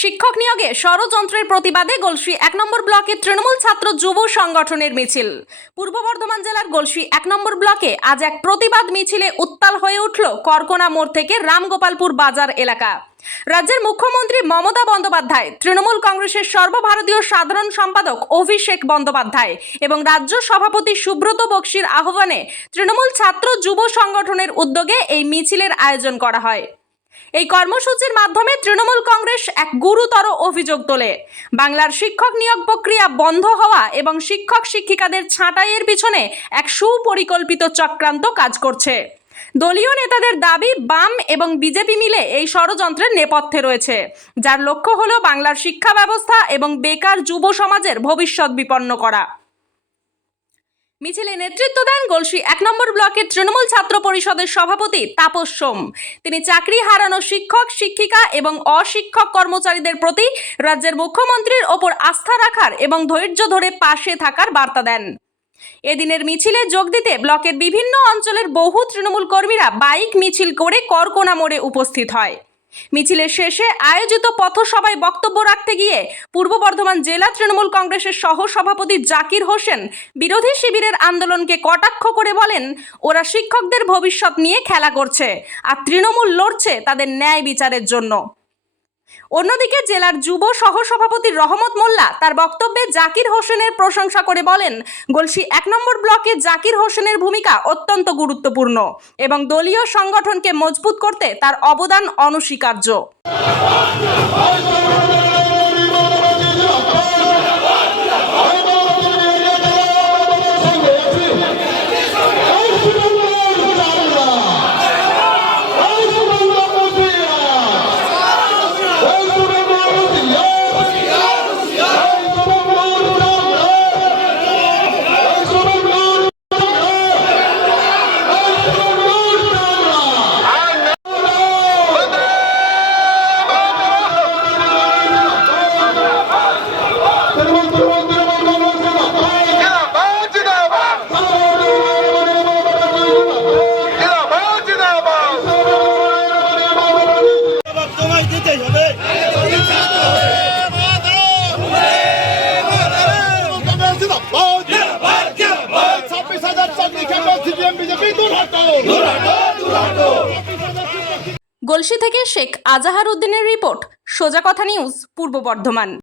শিক্ষক নিয়োগে ষড়যন্ত্রের প্রতিবাদে গলসি এক নম্বর ব্লকে তৃণমূল ছাত্র যুব সংগঠনের মিছিল। পূর্ব বর্ধমান জেলার গলসি এক নম্বর ব্লকে আজ এক প্রতিবাদ মিছিলে উত্তাল হয়ে উঠল করকোনা মোড় থেকে রামগোপালপুর বাজার এলাকা। রাজ্যের মুখ্যমন্ত্রী মমতা বন্দ্যোপাধ্যায়, তৃণমূল কংগ্রেসের সর্বভারতীয় সাধারণ সম্পাদক অভিষেক বন্দ্যোপাধ্যায় এবং রাজ্য সভাপতি সুব্রত বক্সির আহ্বানে তৃণমূল ছাত্র যুব সংগঠনের উদ্যোগে এই মিছিলের আয়োজন করা হয়। এই কর্মসূচির মাধ্যমে তৃণমূল কংগ্রেস এক গুরুতর অভিযোগ তোলে। বাংলার শিক্ষক নিয়োগ প্রক্রিয়া বন্ধ হওয়া এবং শিক্ষক শিক্ষিকাদের ছাঁটাইয়ের পিছনে এক সুপরিকল্পিত চক্রান্ত কাজ করছে। দলীয় নেতাদের দাবি, বাম এবং বিজেপি মিলে এই ষড়যন্ত্রের নেপথ্যে রয়েছে, যার লক্ষ্য হলো বাংলার শিক্ষা ব্যবস্থা এবং বেকার যুব সমাজের ভবিষ্যৎ বিপন্ন করা। মিছিলে নেতৃত্ব দেন গলসি এক নম্বর ব্লকের তৃণমূল ছাত্র পরিষদের সভাপতি তাপস সোম। তিনি চাকরি হারানো শিক্ষক, শিক্ষিকা এবং অশিক্ষক কর্মচারীদের প্রতি রাজ্যের মুখ্যমন্ত্রীর ওপর আস্থা রাখার এবং ধৈর্য ধরে পাশে থাকার বার্তা দেন। এদিনের মিছিলে যোগ দিতে ব্লকের বিভিন্ন অঞ্চলের বহু তৃণমূল কর্মীরা বাইক মিছিল করে করকোনা মোড়ে উপস্থিত হয়। মিছিলের শেষে আয়োজিত পথসভায় বক্তব্য রাখতে গিয়ে পূর্ব বর্ধমান জেলা তৃণমূল কংগ্রেসের সহ সভাপতি জাকির হোসেন বিরোধী শিবিরের আন্দোলনকে কটাক্ষ করে বলেন, ওরা শিক্ষকদের ভবিষ্যৎ নিয়ে খেলা করছে, আর তৃণমূল লড়ছে তাদের ন্যায় বিচারের জন্য। অন্যদিকে জেলার যুব সহ সহসভাপতি রহমত মোল্লা তার বক্তব্যে জাকির হোসেনের প্রশংসা করে বলেন, গলসি এক নম্বর ব্লকে জাকির হোসেনের ভূমিকা অত্যন্ত গুরুত্বপূর্ণ এবং দলীয় সংগঠনকে মজবুত করতে তার অবদান অনস্বীকার্য। গলসি থেকে শেখ আজাহার উদ্দিনের রিপোর্ট সোজা কথা নিউজ পূর্ব বর্ধমান।